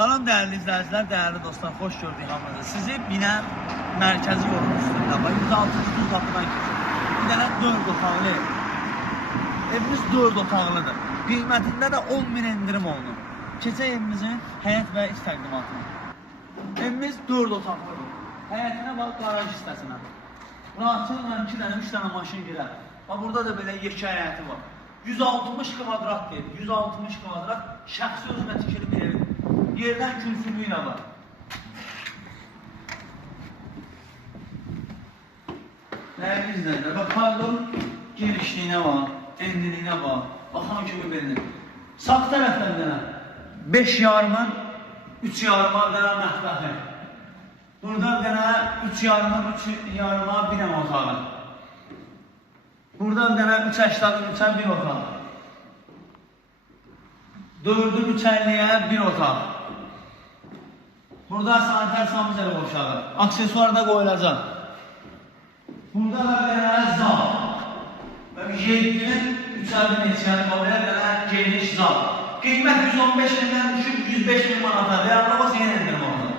Salam değerli izleyiciler, değerli dostlar, hoş gördük hamınızı. Sizi Binə mərkəzi yolun üstündə, 106 düz kapıdan keçir. Bir dənə 4 otaqlı ev. Evimiz 4 otaqlıdır. Qiymətində də 10.000 indirim olunur. Keçək evimizin həyət və iç təqdimatına. Evimiz 4 otaqlıdır. Həyətinə bax, qaraj hissəsinə. Rahatçılıqla 2 dənə, 3 dənə maşın girər. Bax, burada da belə yekə həyəti var. 160 kvadrat deyil, 160 kvadrat şəxsi özünə tikili bir evdir. Yerdən kürsülüylə var. Değerli izləyicilər, bax, pardon, genişliyinə var, enliliyinə var, baxan kimi verilir. Sağ tərəfdən dənə 5 yarımın, 3 yarıma dənə mətbəxi. Burada dənə 3 yarımın, 3 yarıma bir dənə otağı. Burada dənə 3.80'in 3'ə bir otaq. 4'ün 3.50'ye bir otaq. Burada saniter samizəli boşağı. Aksesuar da qoyulacaq. Burada da dənə zal. 7'nin 3'ə neçəni qoyuya dənə geniş zal. Qiymət 115 bindən düşüb 105 bin manata. Reallamaz yenə endirim oldu.